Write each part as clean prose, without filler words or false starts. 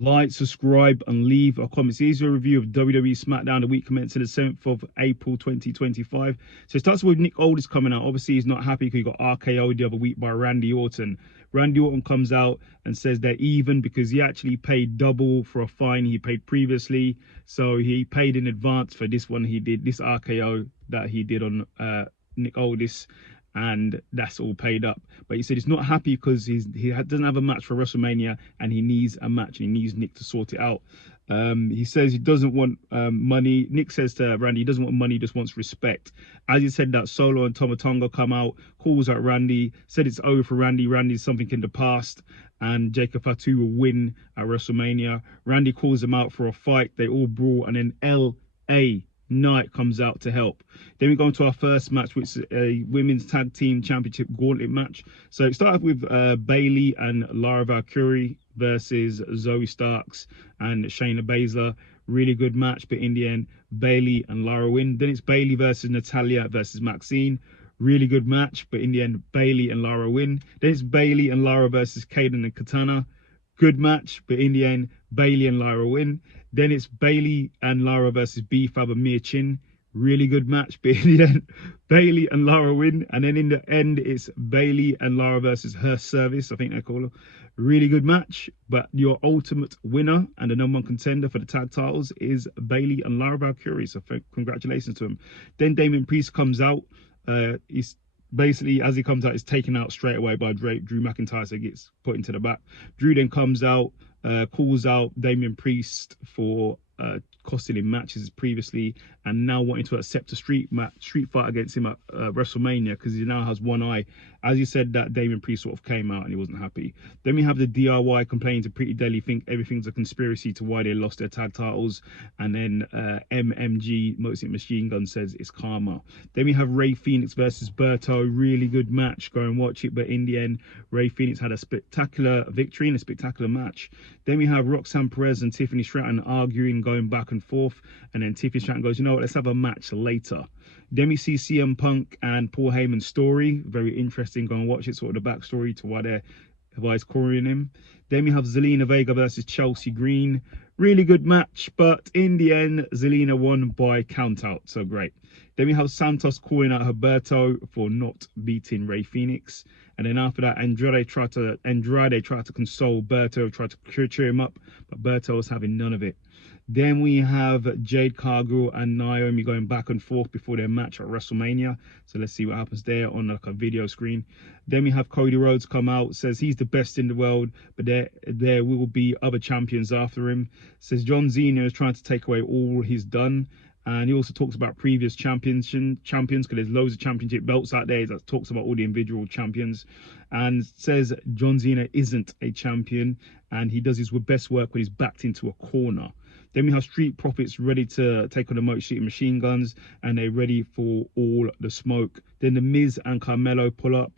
Like, subscribe, and leave a comment. So here's a review of WWE SmackDown, the week commencing the 7th of April 2025. So it starts with Nick Aldis coming out. Obviously, he's not happy because he got RKO'd the other week by Randy Orton. Randy Orton comes out and says they're even because he actually paid double for a fine he paid previously. So he paid in advance for this one he did, this RKO that he did on Nick Aldis, and that's all paid up. But he said he's not happy because doesn't have a match for WrestleMania and he needs a match and he needs Nick to sort it out. He says he doesn't want money. Nick says to Randy he doesn't want money, he just wants respect. As he said that, Solo and Tama Tonga come out, calls out Randy, said it's over for Randy. Randy's something in the past and Jacob Fatu will win at WrestleMania. Randy calls him out for a fight. They all brawl and then LA Knight comes out to help. Then we go into our first match, which is a women's tag team championship gauntlet match. So it started with Bayley and Lara Valkyrie versus Zoe Starks and Shayna Baszler. Really good match, but in the end, Bayley and Lara win. Then it's Bayley versus Natalia versus Maxine. Really good match, but in the end, Bayley and Lara win. Then it's Bayley and Lara versus Kaden and Katana. Good match, but in the end, Bayley and Lara win. Then it's Bayley and Lara versus B-Fab and Mia Chin. Really good match, but in the end, Bayley and Lara win. And then in the end, it's Bayley and Lara versus Her Service, I think they call her. Really good match, but your ultimate winner and the #1 contender for the tag titles is Bayley and Lara Valkyrie. So congratulations to him. Then Damien Priest comes out. He's basically, as he comes out, he's taken out straight away by Drew McIntyre, so he gets put into the back. Drew then comes out, calls out Damien Priest for costing him matches previously and now wanting to accept a street fight against him at WrestleMania because he now has one eye. As he said that, Damien Priest sort of came out and he wasn't happy. Then we have the DIY complaining to Pretty Deadly, think everything's a conspiracy to why they lost their tag titles. And then MMG, Motor Machine Gun, says it's karma. Then we have Rey Fenix versus Berto. Really good match. Go and watch it. But in the end, Rey Fenix had a spectacular victory and a spectacular match. Then we have Roxanne Perez and Tiffany Stratton arguing, going back and forth. And then Tiffany Stratton goes, you know what, let's have a match later. Then we see CM Punk and Paul Heyman's story. Very interesting. Go and watch it, sort of the backstory to why he's calling him. Then we have Zelina Vega versus Chelsea Green. Really good match, but in the end, Zelina won by countout. So great. Then we have Santos calling out Humberto for not beating Rey Fenix. And then after that, Andrade tried to console Berto, tried to cheer him up, but Berto was having none of it. Then we have Jade Cargill and Naomi going back and forth before their match at WrestleMania. So let's see what happens there on like a video screen. Then we have Cody Rhodes come out, says he's the best in the world, but there will be other champions after him. Says John Cena is trying to take away all he's done. And he also talks about previous champions, because there's loads of championship belts out there that talks about all the individual champions. And says John Cena isn't a champion and he does his best work when he's backed into a corner. Then we have Street Profits ready to take on the Motor City Machine Guns and they're ready for all the smoke. Then the Miz and Carmelo pull up.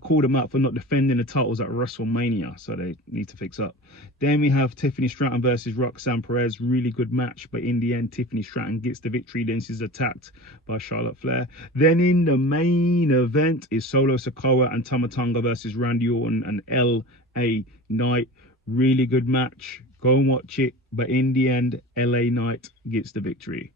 Called them out for not defending the titles at WrestleMania, so they need to fix up. Then we have Tiffany Stratton versus Roxanne Perez. Really good match, but in the end, Tiffany Stratton gets the victory. Then she's attacked by Charlotte Flair. Then in the main event is Solo Sikoa and Tama Tonga versus Randy Orton and LA Knight. Really good match. Go and watch it, but in the end, LA Knight gets the victory.